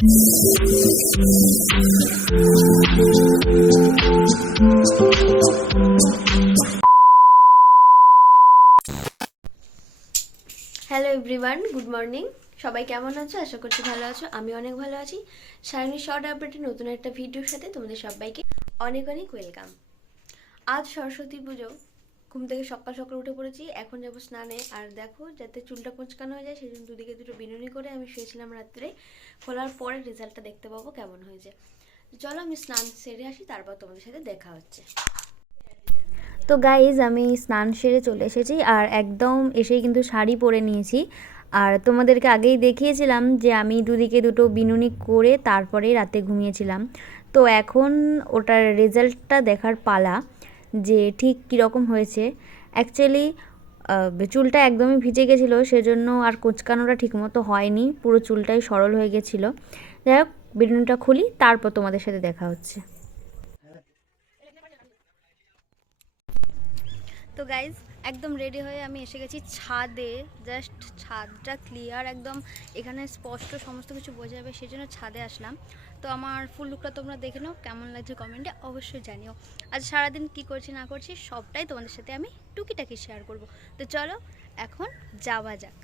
Hello everyone, good morning. সবাই কেমন আছো? আশা করছি ভালো আছো। আমি অনেক ভালো আছি। সায়নী শর্ট আপডেটের নতুন একটা ভিডিওর সাথে তোমাদের সবাইকে অনেক অনেক ওয়েলকাম। আজ সরস্বতী পুজো। ঘুম থেকে সকাল সকাল উঠে পড়েছি, এখন যাবো স্নানে। আর দেখো, যাতে চুলটা কুঁচকানো হয়ে যায় সেই জন্য দুদিকে দুটো বিনুনি করে আমি শুয়েছিলাম রাত্রে। খোলার পরে রেজাল্টটা দেখতে পাবো কেমন হয়েছে। চলো আমি স্নান সেরে আসি, তারপর তোমাদের সাথে দেখা হচ্ছে। তো গাইজ, আমি স্নান সেরে চলে এসেছি আর একদম এসেই কিন্তু শাড়ি পরে নিয়েছি। আর তোমাদেরকে আগেই দেখিয়েছিলাম যে আমি দুদিকে দুটো বিনুনি করে তারপরেই রাতে ঘুমিয়েছিলাম। তো এখন ওটার রেজাল্টটা দেখার পালা, যে ঠিক কীরকম হয়েছে। অ্যাকচুয়ালি চুলটা একদমই ভিজে গেছিলো, সেজন্য আর কোঁচকানোটা ঠিকমতো হয়নি, পুরো চুলটাই সরল হয়ে গেছিলো। যাই হোক, বিনুনিটা খুলি, তারপর তোমাদের সাথে দেখা হচ্ছে। তো গাইজ, একদম রেডি হয়ে আমি এসে গেছি ছাদে। জাস্ট ছাদটা ক্লিয়ার, একদম এখানে স্পষ্ট সমস্ত কিছু বোঝা যাবে, সেই জন্য ছাদে আসলাম। তো আমার ফুল লুকটা তোমরা দেখে নাও, কেমন লাগছে কমেন্টে অবশ্যই জানিও। আজ সারাদিন কি করছি না করছি সবটাই তোমাদের সাথে আমি টুকিটাকি শেয়ার করব। তো চলো এখন যাওয়া যাক।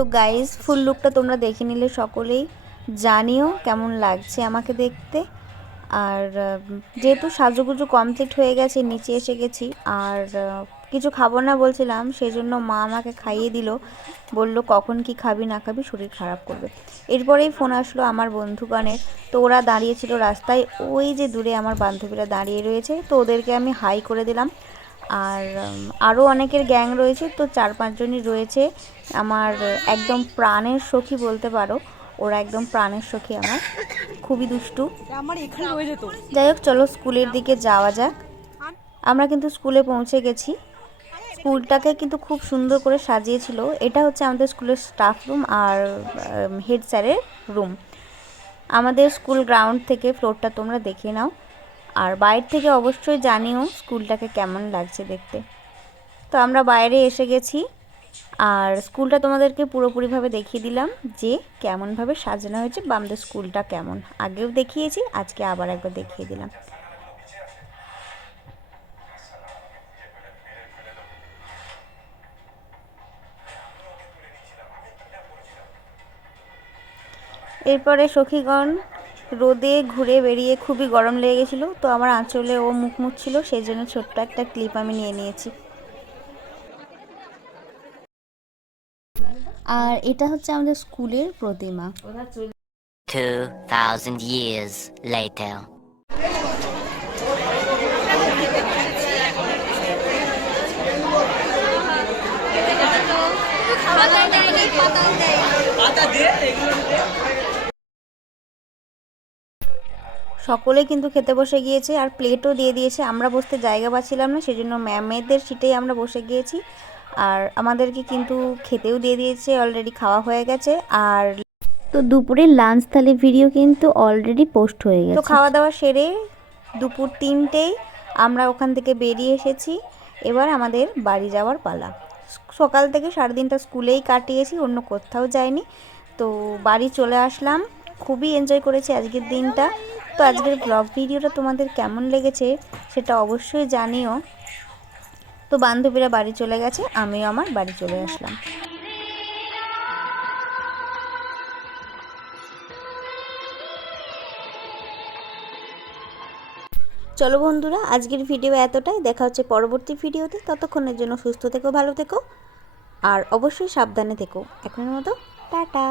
তো গাইজ, ফুল লুকটা তোমরা দেখে নিলে সকলেই, জানিও কেমন লাগছে আমাকে দেখতে। আর যেহেতু সাজুগুজু কমপ্লিট হয়ে গেছে, নিচে এসে গেছি। আর কিছু খাবো না বলছিলাম, সেই জন্য মা আমাকে খাইয়ে দিল। বলল কখন কি খাবি না খাবি শরীর খারাপ করবে। এরপরেই ফোন আসলো আমার বন্ধুগণের। তো ওরা দাঁড়িয়েছিল রাস্তায়, ওই যে দূরে আমার বান্ধবীরা দাঁড়িয়ে রয়েছে, তো ওদেরকে আমি হাই করে দিলাম। আর আরও অনেকের গ্যাং রয়েছে, তো 4-5 জনই রয়েছে। আমার একদম প্রাণের সখী বলতে পারো, ওরা একদম প্রাণের সখী আমার, খুবই দুষ্টু। যাই হোক, চলো স্কুলের দিকে যাওয়া যাক। আমরা কিন্তু স্কুলে পৌঁছে গেছি। স্কুলটাকে কিন্তু খুব সুন্দর করে সাজিয়েছিল। এটা হচ্ছে আমাদের স্কুলের স্টাফ রুম আর হেড স্যারের রুম। আমাদের স্কুল গ্রাউন্ড থেকে ফ্লোরটা তোমরা দেখে নাও, আর বাইরে থেকে অবশ্যই জানিও স্কুলটাকে কেমন লাগছে দেখতে। তো আমরা বাইরে এসে গেছি, আর স্কুলটা তোমাদেরকে পুরোপুরিভাবে দেখিয়ে দিলাম যে কেমনভাবে সাজানো হয়েছে বা আমাদের স্কুলটা কেমন। আগেও দেখিয়েছি, আজকে আবার একবার দেখিয়ে দিলাম। এরপরে সখীগণ রোদে ঘুরে বেরিয়ে খুবই গরম লেগে গেছিলো, তো আমার আঁচলে ও মুখ মুছছিল, সেই জন্য ছোট্ট একটা ক্লিপ আমি নিয়ে নিয়েছি। আর এটা হচ্ছে আমাদের স্কুলের প্রতিমা। 2000 years later. সকলে কিন্তু খেতে বসে গিয়েছে, আর প্লেটও দিয়ে দিয়েছে। আমরা বসতে জায়গা পাচ্ছিলাম না, সেজন্য ম্যামেদের সিটেই আমরা বসে গিয়েছি। আর আমাদেরকে কিন্তু খেতেও দিয়ে দিয়েছে, অলরেডি খাওয়া হয়ে গেছে। আর তো দুপুরের লাঞ্চ থালি ভিডিও কিন্তু অলরেডি পোস্ট হয়ে গেছে। তো খাওয়া দাওয়া সেরে দুপুর 3টেই আমরা ওখান থেকে বেরিয়ে এসেছি। এবার আমাদের বাড়ি যাওয়ার পালা। সকাল থেকে সারাদিনটা স্কুলেই কাটিয়েছি, অন্য কোথাও যাইনি। তো বাড়ি চলে আসলাম, খুবই এনজয় করেছি আজকের দিনটা। তো আজকের ব্লগ ভিডিওটা তোমাদের কেমন লেগেছে সেটা অবশ্যই জানিও। তো বান্ধবীরা বাড়ি চলে গেছে, আমিও আমার বাড়ি চলে আসলাম। চলো বন্ধুরা, আজকের ভিডিও এতটাই। দেখা হচ্ছে পরবর্তী ভিডিওতে। ততক্ষণের জন্য সুস্থ থেকো, ভালো থেকো, আর অবশ্যই সাবধানে থেকো। এখনের মতো টাটা।